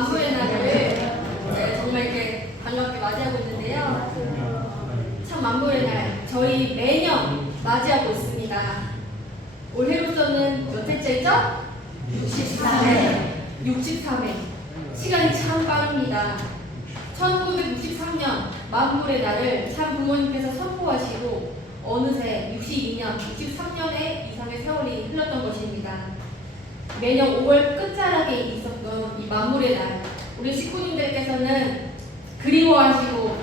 만물의 날을 정말 이렇게 반갑게 맞이하고 있는데요. 참 만물의 날 저희 매년 맞이하고 있습니다. 올해로서는 몇 회째죠? 63회. 63회. 시간이 참 빠릅니다. 1963년 만물의 날을 참 부모님께서 선포하시고 어느새 62년, 63년의 이상의 세월이 흘렀던 것입니다. 매년 5월 끝자락에 있었던 이 만물의 날, 우리 식구님들께서는 그리워하시고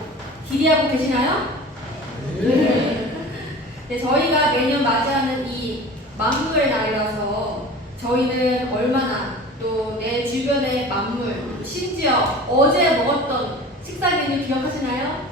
기대하고 계시나요? 네, 저희가 매년 맞이하는 이 만물의 날이라서 저희는 얼마나 또 내 주변의 만물, 심지어 어제 먹었던 식사 메뉴 기억하시나요?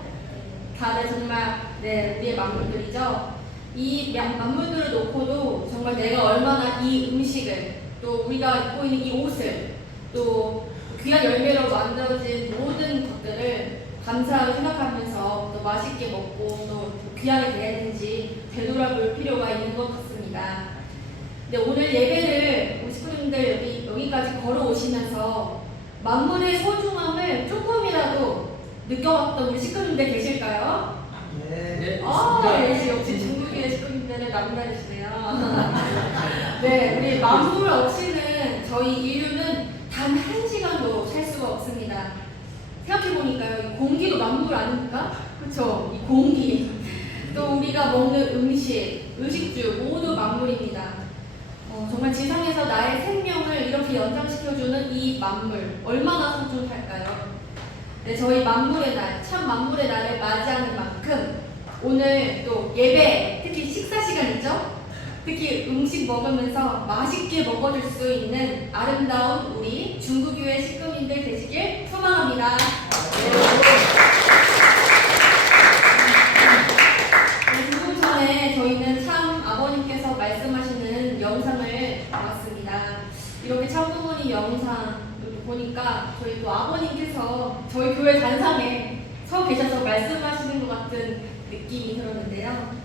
다들 정말 우리의 만물들이죠. 이 만물들을 놓고도 정말 내가 얼마나 이 음식을 또 우리가 입고 있는 이 옷을 또 귀한 열매로 만들어진 모든 것들을 감사하게 생각하면서 또 맛있게 먹고 또 귀하게 대해야 되는지 되돌아볼 필요가 있는 것 같습니다. 네, 오늘 예배를 우리 식구님들 여기까지 걸어오시면서 만물의 소중함을 조금이라도 느껴봤던 우리 식구님들 계실까요? 네. 역시 중국의 식구님들은 남다르시네요. 네, 우리 만물 없이는 저희 인류는 단 1시간도 살 수가 없습니다. 생각해보니까요, 이 공기도 만물 아닙니까? 그렇죠? 이 공기, 또 우리가 먹는 음식, 의식주 모두 만물입니다. 정말 지상에서 나의 생명을 이렇게 연장시켜주는 이 만물, 얼마나 소중할까요? 네, 저희 만물의 날, 참 만물의 날을 맞이하는 만큼 오늘 또 예배, 특히 식사 시간이죠? 특히 음식 먹으면서 맛있게 먹어줄 수 있는 아름다운 우리 중국교회 식구님들 되시길 소망합니다. 네, 조금 전에 저희는 참 아버님께서 말씀하시는 영상을 봤습니다. 이렇게 참 부모님 영상 보니까 저희 또 아버님께서 저희 교회 단상에 서 계셔서 말씀하시는 것 같은 느낌이 들었는데요.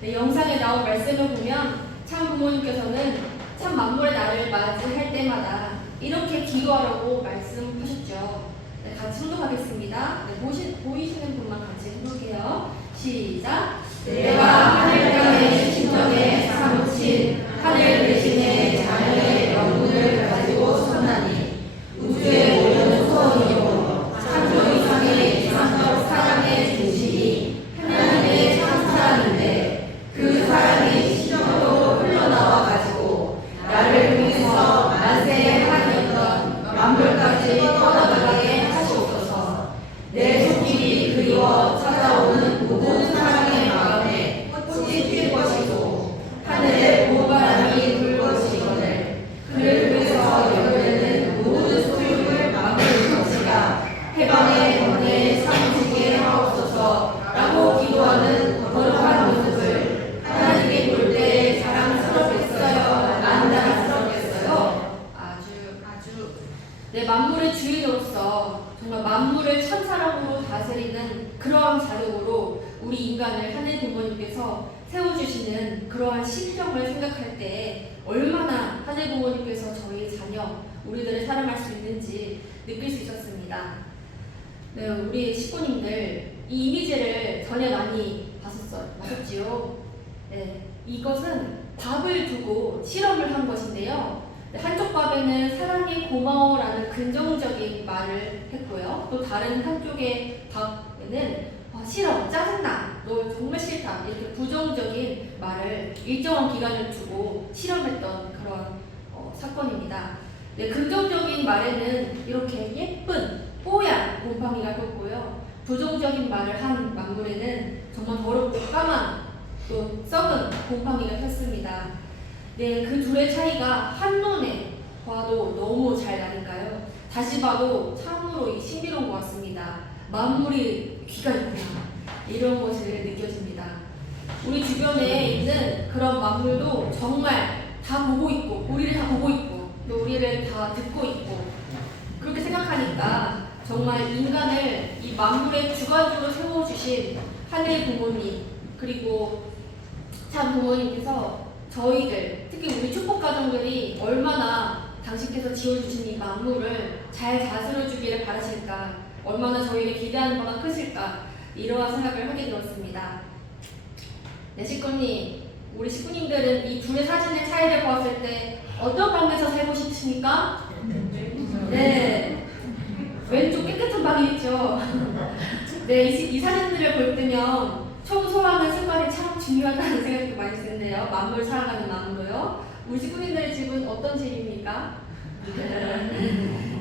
네, 영상에 나온 말씀을 보면 참 부모님께서는 참 만물의 날을 맞이할 때마다 이렇게 기도하라고 말씀하셨죠. 네, 같이 성독하겠습니다. 네, 보이시는 분만 같이 해볼게요. 시작! 내가 하늘 땅에 심령에 사무친 하늘 대신에 자녀의 영혼을 가지고 섰나니 우주에 모든 소원이요 창조 이상의 이상적 사랑의 중심이 하나님의 참 사랑인데 그 사랑이 심령으로 흘러나와 가지고 나를 통해서 만세의 하나님이었던 만물까지 뻗어나가게 하시옵소서. 내 손길이 그리워 찾아오는 모든 사랑의 마음에 꽃이 필 것이고 하늘의 봄바람이 불 것이거늘 그를 통해서 연결되는 모든 소유를 막을 것이라 해방의 번뇌에 사무치게 하옵소서 라고 기도하는 거룩한 모습을 하나님께 볼 때에 자랑스럽겠어요? 안타깝겠어요? 아주 내 만물의 주인으로서 정말 만물을 참사랑으로 다스리는 그러한 자력으로 우리 인간을 하늘 부모님께서 세워주시는 그러한 심정을 생각할 때 얼마나 하늘 부모님께서 저희 자녀, 우리들을 사랑할 수 있는지 느낄 수 있었습니다. 네, 우리 식구님들 이 이미지를 전에 많이 봤었지요. 네, 이것은 밥을 두고 실험을 한 것인데요. 네, 한쪽 밥에는 사랑해 고마워라는 긍정적인 말을 했고요. 또 다른 한쪽의 밥에는 싫어, 짜증나, 너 정말 싫다 이렇게 부정적인 말을 일정한 기간을 두고 실험했던 그런 사건입니다. 네, 긍정적인 말에는 이렇게 예쁜 뽀얀 곰팡이가 폈고요. 부정적인 말을 한 만물에는 정말 더럽고 까만 또 썩은 곰팡이가 폈습니다. 네, 그 둘의 차이가 한눈에 봐도 너무 잘 나니까요. 다시 봐도 참으로 신비로운 것 같습니다. 만물이 귀가 있구나 이런 것을 느껴집니다. 우리 주변에 있는 그런 만물도 정말 다 보고 있고 우리를 다 보고 있고 또 우리를 다 듣고 있고 그렇게 생각하니까 정말 인간을 이 만물의 주관으로 세워주신 하늘 부모님 그리고 참 부모님께서 저희들 특히 우리 축복 가정들이 얼마나 당신께서 지어주신 이 만물을 잘 다스려 주기를 바라실까, 얼마나 저희를 기대하는 바가 크실까, 이러한 생각을 하게 되었습니다. 네, 식구님, 우리 식구님들은 이 둘의 사진의 차이를 보았을 때 어떤 방에서 살고 싶으십니까? 네, 왼쪽 깨끗한 방이 있죠. 네, 이 사진들을 볼 때면 청소하는 습관이 참 중요하다는 생각도 많이 드는데요. 만물 사랑하는 마음으로요. 우리 식구님들의 집은 어떤 집입니까?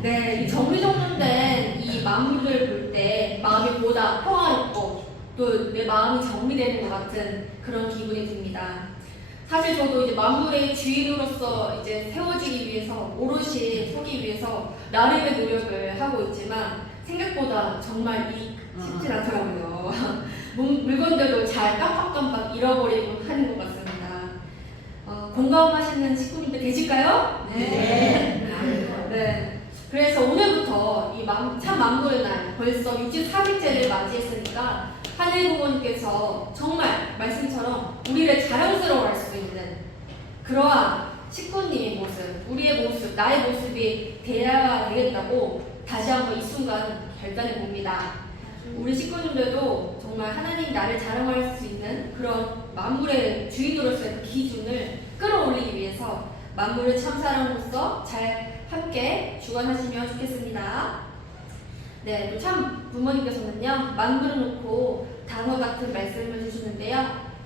네, 이 정리정돈된 이 만물을 볼 때 마음이 보다 평화롭고 또 내 마음이 정리되는 것 같은 그런 기분이 듭니다. 사실 저도 이제 만물의 주인으로서 이제 세워지기 위해서 오롯이 서기 위해서 나름의 노력을 하고 있지만 생각보다 정말 쉽지 않더라고요. 물건들도 잘 깜빡깜빡 잃어버리고 하는 것 같습니다. 공감하시는 식구님들 계실까요? 네. 네. 그래서 오늘부터 이 참 만물의 날 벌써 64일째를 맞이했으니까 하늘 부모님께서 정말 말씀처럼 우리를 자랑스러워할 수 있는 그러한 식구님의 모습, 우리의 모습, 나의 모습이 되어야 되겠다고 다시 한번 이 순간 결단해 봅니다. 우리 식구님들도 정말 하나님 나를 자랑할 수 있는 그런 만물의 주인으로서의 그 기준을 끌어올리기 위해서 만물의 참사랑으로서 잘 함께 주관하시면 좋겠습니다. 네, 참 부모님께서는요 만물을 놓고 단어 같은 말씀을 주시는데요.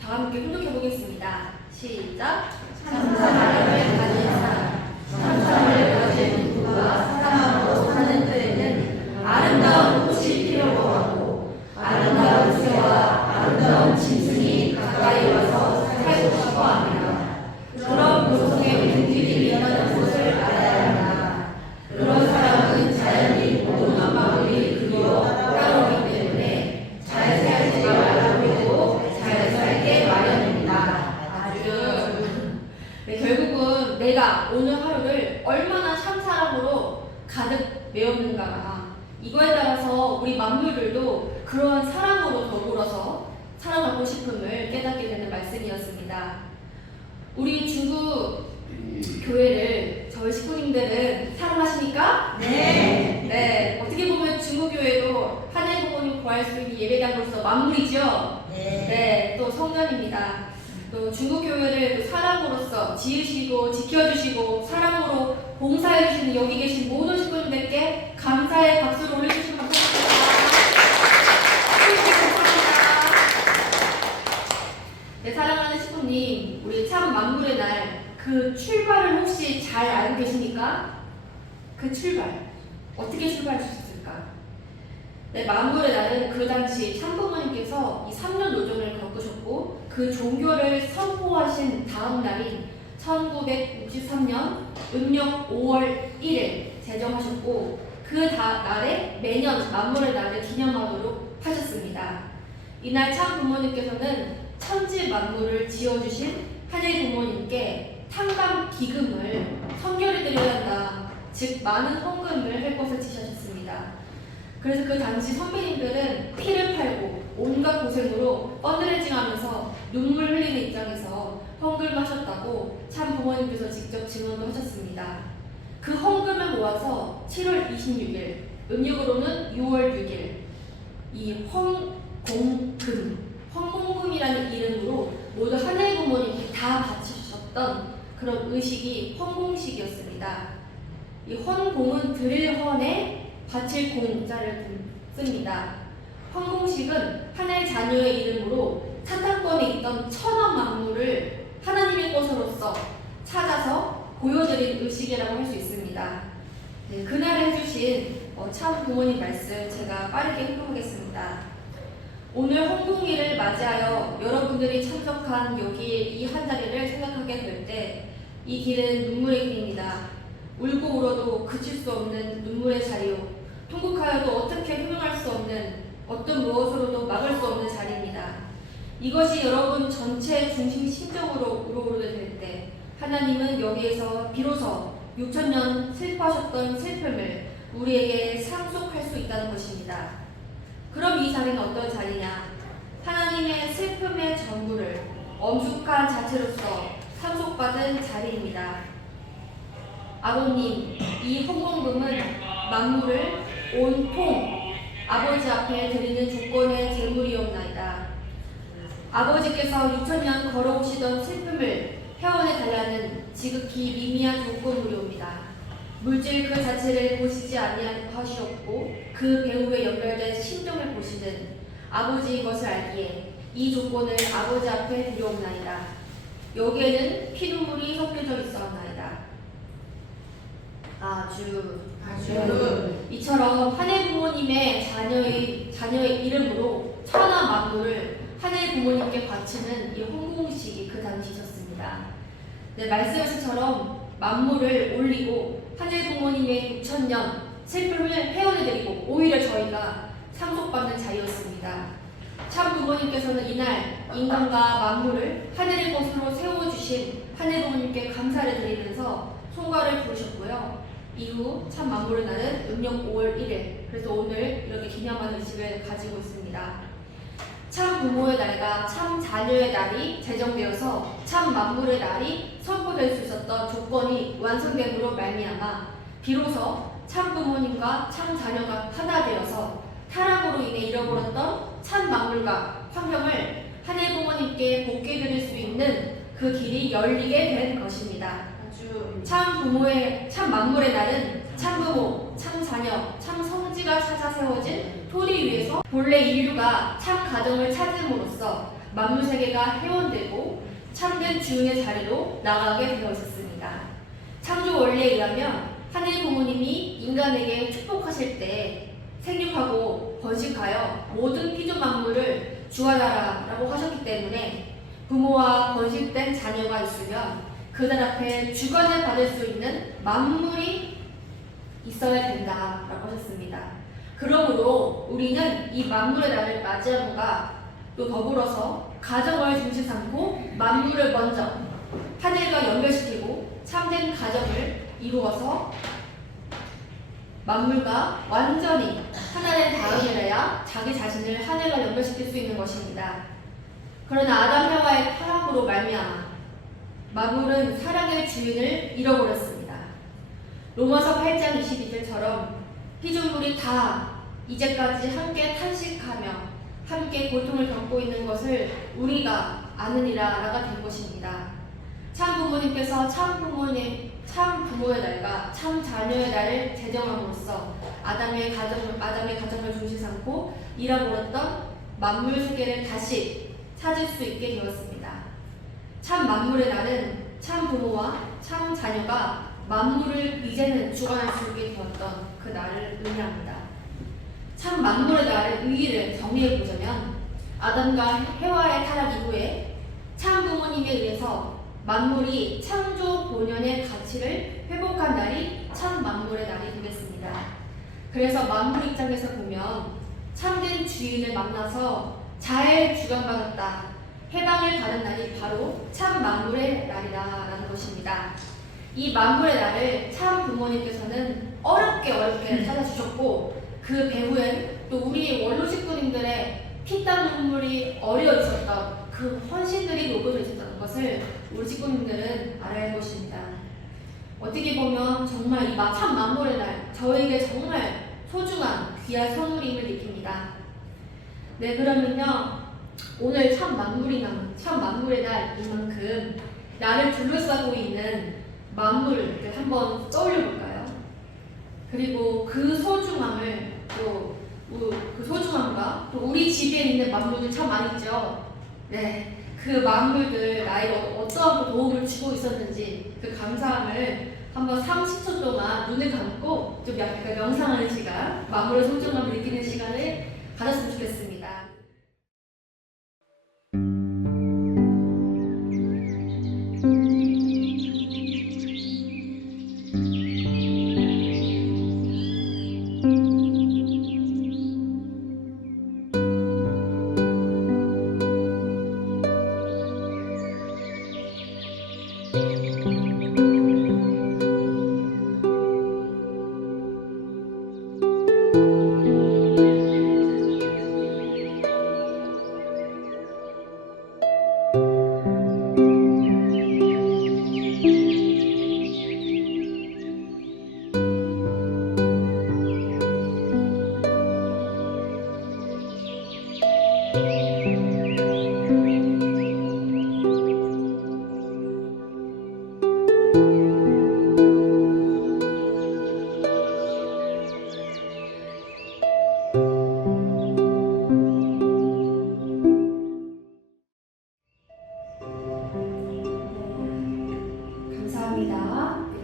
다 함께 훈독해 보겠습니다. 시작. 참사랑을 가진 사람, 참사랑을 가진 부부가 사랑하고 사는 때에는 아름다운 꽃이 피려고 하고 아름다운 새와 아름다운 짐승이 가까이 와서 살고 싶어 합니다. 그런 고통의 움직임이 있다는 것을 알아야 한다. 그런 사람은 자연이 모든 마음이 그리워 따라오기 때문에 잘 살지 말라고 해도 잘 살게 마련입니다. 네, 결국은 내가 오늘 하루를 얼마나 참사랑으로 가득 메웠는가, 이거에 따라서 우리 만물들도 그러한 사랑으로 더불어서 살아가고 싶음을 깨닫게 되는 말씀이었습니다. 우리 중국 교회를 저희 식구님들은 사랑하십니까? 네. 네. 어떻게 보면 중국 교회도 하늘 부모님 구할 수 있는 예배당으로서 만물이죠. 네. 또 성전입니다. 또 중국 교회를 또 사랑으로서 지으시고 지켜주시고 사랑으로 봉사해 주시는 여기 계신 모든 식구님들께 감사의 박수를 올려주시면 감사합니다. 네, 사랑하는 식구님, 우리 참 만물의 날 그 출발을 혹시 잘 알고 계십니까? 그 출발 어떻게 출발하셨을까? 네, 만물의 날은 그 당시 참부모님께서 이 3년 노정을 겪으셨고 그 종교를 선포하신 다음 날인 1963년 음력 5월 1일 제정하셨고 그 날에 매년 만물의 날을 기념하도록 하셨습니다. 이날 참 부모님께서는 천지 만물을 지어주신 하늘 부모님께 탕감 기금을 성결히 드려야 한다, 즉 많은 헌금을 할 것을 지시하셨습니다. 그래서 그 당시 선배님들은 피를 팔고 온갖 고생으로 뻔드레징하면서 눈물 흘리는 입장에서 헌금하셨다고 참 부모님께서 직접 증언도 하셨습니다. 그 헌금을 모아서 7월 26일, 음력으로는 6월 6일 이 헌공금이라는 이름으로 모두 하늘 부모님께 다 바치셨던 그런 의식이 헌공식이었습니다. 이 헌공은 드릴 헌에 바칠 공자를 씁니다. 헌공식은 하늘 자녀의 이름으로 사탄권에 있던 천한 만물을 하나님의 것으로서 찾아서 보여드린 의식이라고 할 수 있습니다. 네, 그날 해주신 참 부모님 말씀 제가 빠르게 흘러보겠습니다. 오늘 헌공일을 맞이하여 여러분들이 참석한 여기 이 한 자리를 생각하게 될 때 이 길은 눈물의 길입니다. 울고 울어도 그칠 수 없는 눈물의 자리요, 통곡하여도 어떻게 효능할 수 없는 어떤 무엇으로도 막을 수 없는 자리입니다. 이것이 여러분 전체 중심 심적으로 우러오르게 될 때 하나님은 여기에서 비로소 6,000년 슬퍼하셨던 슬픔을 우리에게 상속할 수 있다는 것입니다. 그럼 이 자리는 어떤 자리냐? 하나님의 슬픔의 전부를 엄숙한 자체로서 상속받은 자리입니다. 아버님, 이 헌금금은 만물을 온통 아버지 앞에 드리는 조건의 제물이옵나이다. 아버지께서 6천년 걸어오시던 슬픔을 회원해 달라는 지극히 미미한 조건물이옵니다. 물질 그 자체를 보시지 아니하시었고 그 배후에 연결된 심정을 보시는 아버지인 것을 알기에 이 조건을 아버지 앞에 드리옵나이다. 여기에는 피눈물이 섞여져 있었나이다. 아주 이처럼 하늘 부모님의 자녀의 이름으로 천하 만물을 하늘 부모님께 바치는 이 홍공식이 그 당시 있었습니다. 네, 말씀하신처럼 만물을 올리고 하늘 부모님의 6천년 슬픔을 회원해드리고 오히려 저희가 상속받는 자리였습니다. 참 부모님께서는 이날 인간과 만물을 하늘의 것으로 세워주신 하늘 부모님께 감사를 드리면서 송가를 부르셨고요. 이후 참 만물의 날은 음력 5월 1일, 그래서 오늘 이렇게 기념하는 의식을 가지고 있습니다. 참 부모의 날과 참 자녀의 날이 제정되어서 참 만물의 날이 선포될 수 있었던 조건이 완성됨으로 말미암아 비로소 참 부모님과 참 자녀가 하나 되어서 타락으로 인해 잃어버렸던 참 만물과 환경을 하늘 부모님께 복귀 드릴 수 있는 그 길이 열리게 된 것입니다. 참 만물의 날은 참 부모, 참 자녀, 참 성지가 찾아 세워진 토리 위에서 본래 인류가 참 가정을 찾음으로써 만물 세계가 회원되고 참된 주인의 자리로 나가게 되어 있었습니다. 창조 원리에 의하면 하늘 부모님이 인간에게 축복하실 때 생육하고 번식하여 모든 피조 만물을 주하라라고 하셨기 때문에 부모와 번식된 자녀가 있으면 그들 앞에 주관을 받을 수 있는 만물이 있어야 된다라고 하셨습니다. 그러므로 우리는 이 만물의 날을 맞이함과 또 더불어서 가정을 중심 삼고 만물을 먼저 하늘과 연결시키고 참된 가정을 이루어서 만물과 완전히 하나된 다음이라야 자기 자신을 하늘과 연결시킬 수 있는 것입니다. 그러나 아담 해와의 타락으로 말미암아 만물은 사랑의 주인을 잃어버렸습니다. 로마서 8장 22절처럼 피조물이 다 이제까지 함께 탄식하며 함께 고통을 겪고 있는 것을 우리가 아느니라가 된 것입니다. 참 부모님께서 참 부모의 날과 참 자녀의 날을 제정함으로써 아담의 가정을 중심 삼고 잃어버렸던 만물 세계를 다시 찾을 수 있게 되었습니다. 참 만물의 날은 참 부모와 참 자녀가 만물을 이제는 주관할 수 있게 되었던 그 날을 의미합니다. 참 만물의 날의 의의를 정리해 보자면 아담과 해와의 타락 이후에 참 부모님에 의해서 만물이 창조 본연의 가치를 회복한 날이 참 만물의 날이 되겠습니다. 그래서 만물 입장에서 보면 참된 주인을 만나서 잘 주관받았다, 해방을 받은 날이 바로 참 만물의 날이라는 것입니다. 이 만물의 날을 참 부모님께서는 어렵게 찾아주셨고 그 배후엔 또 우리 원로 식구님들의 피땀 눈물이 어려 있었던 그 헌신들이 녹여져 있었던 것을 우리 식구님들은 알아야 할 것입니다. 어떻게 보면 정말 이 참 만물의 날 저에게 정말 소중한 귀한 선물임을 느낍니다. 네, 그러면요 오늘 참 만물의 날이만큼 나를 둘러싸고 있는 만물을 한번 떠올려 볼까요? 그리고 그 소중함을 그 소중함과 또 우리 집에 있는 만물들 참 많이 있죠. 네, 그 만물들 나에게 어떠한 도움을 주고 있었는지 그 감사함을 한번 30초 동안 눈을 감고 좀 약간 명상하는 시간, 만물의 소중함을 느끼는 시간을 가졌으면 좋겠습니다. 감사합니다.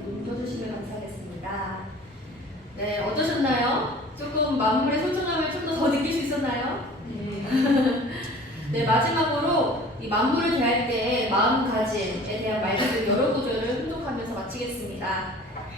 눈 떠주시면 감사하겠습니다. 네, 어떠셨나요? 조금 만물의 소중함을 좀 더 느낄 수 있었나요? 네. 네, 마지막으로 이 만물을 대할 때의 마음가짐에 대한 말씀을 여러 구절을 훈독하면서 마치겠습니다.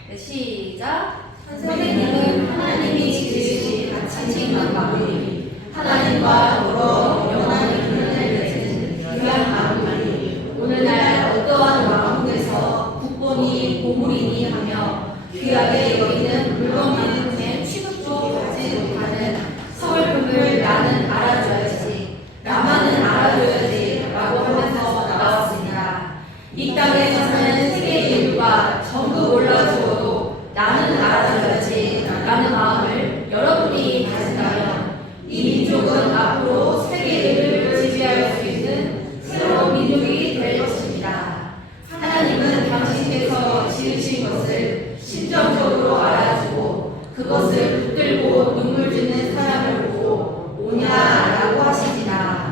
네, 시작! 선생님은 하나님이 지으신 가치있는 만물이 하나님과 더불어 영원한 인연을 맺은 귀한 만물이 오늘날 어떠한 왕국에서 국본이 보물이니 하며 귀하게 여기는 물건만큼의 취급도 받지 못하는 서울금을 나는 알아줘야지, 나만은 알아줘야지 라고 하면서 나왔습니다. 이 땅에 사는 세계 인류가 전부 몰라주어도 나는 알아줘야지 라는 마음을 여러분이 가진다면 이 민족은 앞으로 세계를 지배할 수 있는 새로운 민족이 될 것입니다. 하나님은 당신께서 지으신 것을 심정적으로 알아주고 그것을 붙들고 눈물 짓는 사람을 보고 오냐라고 하시니라.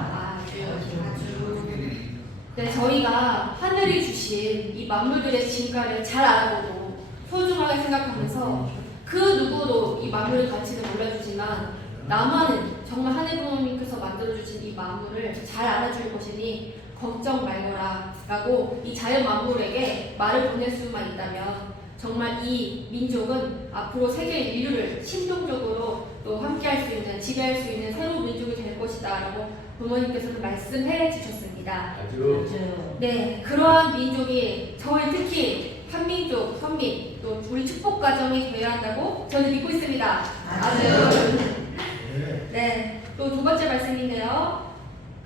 네, 저희가 하늘이 주신 이 만물들의 진가를 잘 알아보고 소중하게 생각하면서 그 누구도 이 만물의 가치를 몰라주지만 나만은 정말 하늘 부모님께서 만들어주신 이 만물을 잘 알아줄 것이니 걱정 말거라 라고 이 자연 만물에게 말을 보낼 수만 있다면 정말 이 민족은 앞으로 세계 인류를 신종적으로 또 함께할 수 있는, 지배할 수 있는 새로운 민족이 될 것이다 라고 부모님께서도 말씀해 주셨습니다. 네, 그러한 민족이 저희 특히 한민족, 선민, 또 우리 축복가정이 되어야 한다고 저는 믿고 있습니다. 아주. 네, 또 두 번째 말씀인데요.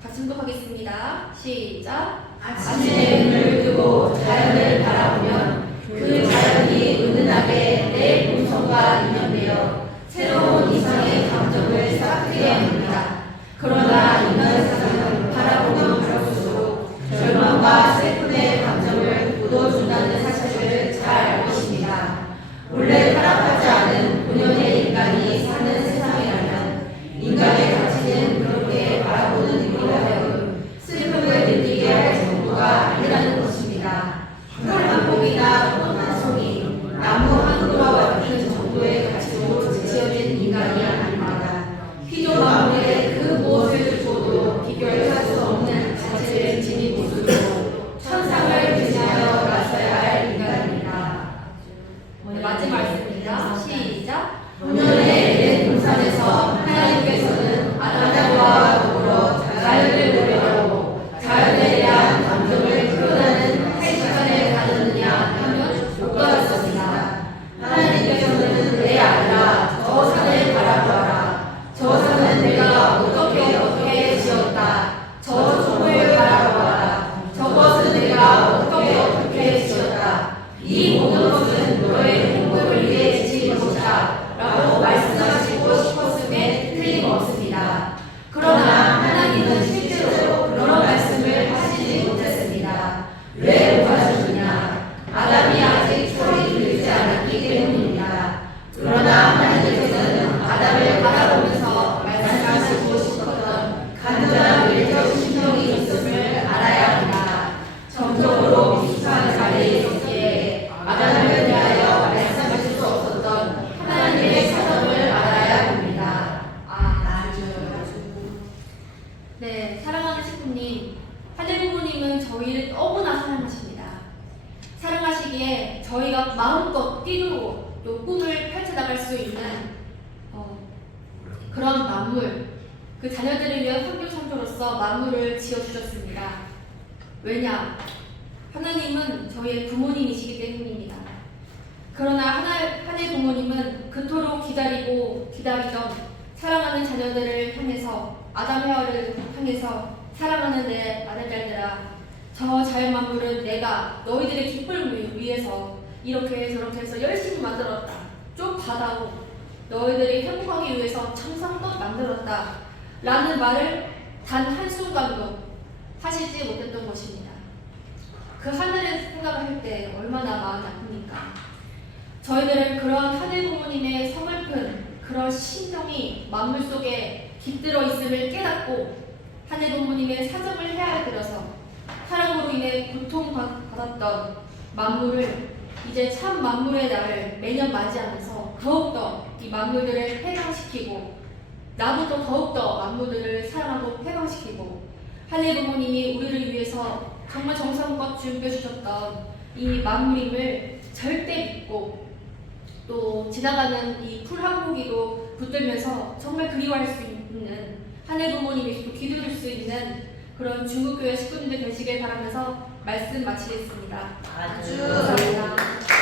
같이誦독하겠습니다. 시작. 아침에 눈을 뜨고 자연을 바라보면 그 자연이 은은하게 내 본성과 인연되어 새로운 이상의 감정을 쌓게 합니다. 그러나 인간 세상은 바라보면 바라볼수록 절망과 슬픔의 감정을 묻어준다는 사실을 잘 알고 있습니다. 원래 타락하지 않은 본연의 인간이 사는 세상이라면 인간의 가치는 그렇게 바라보는 이유로 하여금 슬픔을 느끼게 할 정도가 아니라는 것입니다. 풀한 폭이나 꽃 한 송이, 나무 한 그루와 같은 정도의 가치로 지어진 인간이 아닙니다. 피조 가운데 그 무엇을 줘도 비교할 수 없는 가치를 지닌 모습으로 천상을 대신하여 나서야 할 인간입니다. 오늘 마지막 말씀입니다. 시작. 본연의 에덴 동산에서 하나님께서는 아담과 더불어 자연을 보려고 자연에 대한 감정을 표현하는 할 시간을 가졌느냐 하면 못 가졌습니다. 하나님께서는 내 아들아 저 산을 바라보아라. 저 산은 내가 어떻게 지었다. 저 종을 바라보아라. 저것은 내가 어떻게 지었다. 이 모든 것은 너의 행복을 위해 지은 것이다 라고 말씀하시고 싶었음에 틀림없습니다. 그러나 하나님은 실제로 그런 말씀을 하시지 못했습니다. 왜 못하셨느냐? 아담이 아직 철이 들지 않았기 때문입니다. 그러나 하나님께서는 아담을 바라보면서 말씀하시고 싶었던 간절한 외적 심정이 있음을 알아야 합니다. 정적으로 미숙한 자리에 있었기에 아담을 대하여 말씀하실 수 없었던 하나님의 사정을 알아야 합니다. 네, 사랑하는 식구님, 하늘 부모님은 저희를 너무나 사랑하십니다. 사랑하시기에 저희가 마음껏 뛰고 또 꿈을 펼쳐나갈 수 있는 그런 만물, 그 자녀들을 위한 환경창조로서 만물을 지어주셨습니다. 왜냐? 하나님은 저희의 부모님이시기 때문입니다. 그러나 하늘 부모님은 그토록 기다리던 사랑하는 자녀들을 향해서 아담 헤아를 향해서 사랑하는 내 아들들아, 저 자연 만물은 내가 너희들의 기쁨을 위해서 이렇게 저렇게 해서 열심히 만들었다. 좀 받아오. 너희들이 행복하기 위해서 정성껏 만들었다. 라는 말을 단 한순간도 하시지 못했던 것입니다. 그 하늘을 생각을 할 때 얼마나 마음이 아픕니까? 저희들은 그런 하늘 부모님의 서글픈 그런 심정이 만물 속에 깃들어 있음을 깨닫고 하늘 부모님의 사정을 헤아려서 사랑으로 인해 고통받았던 만물을 이제 참 만물의 날을 매년 맞이하면서 더욱더 이 만물들을 해방시키고 나도 더욱더 만물들을 사랑하고 해방시키고 하늘 부모님이 우리를 위해서 정말 정성껏 준비해 주셨던 이 만물임을 절대 믿고 또 지나가는 이 풀 한 포기도 붙들면서 정말 그리워할 수 있는 하늘 부모님이 기도할 수 있는 그런 중국교회 식구님들 되시길 바라면서 말씀 마치겠습니다. 아주 감사합니다.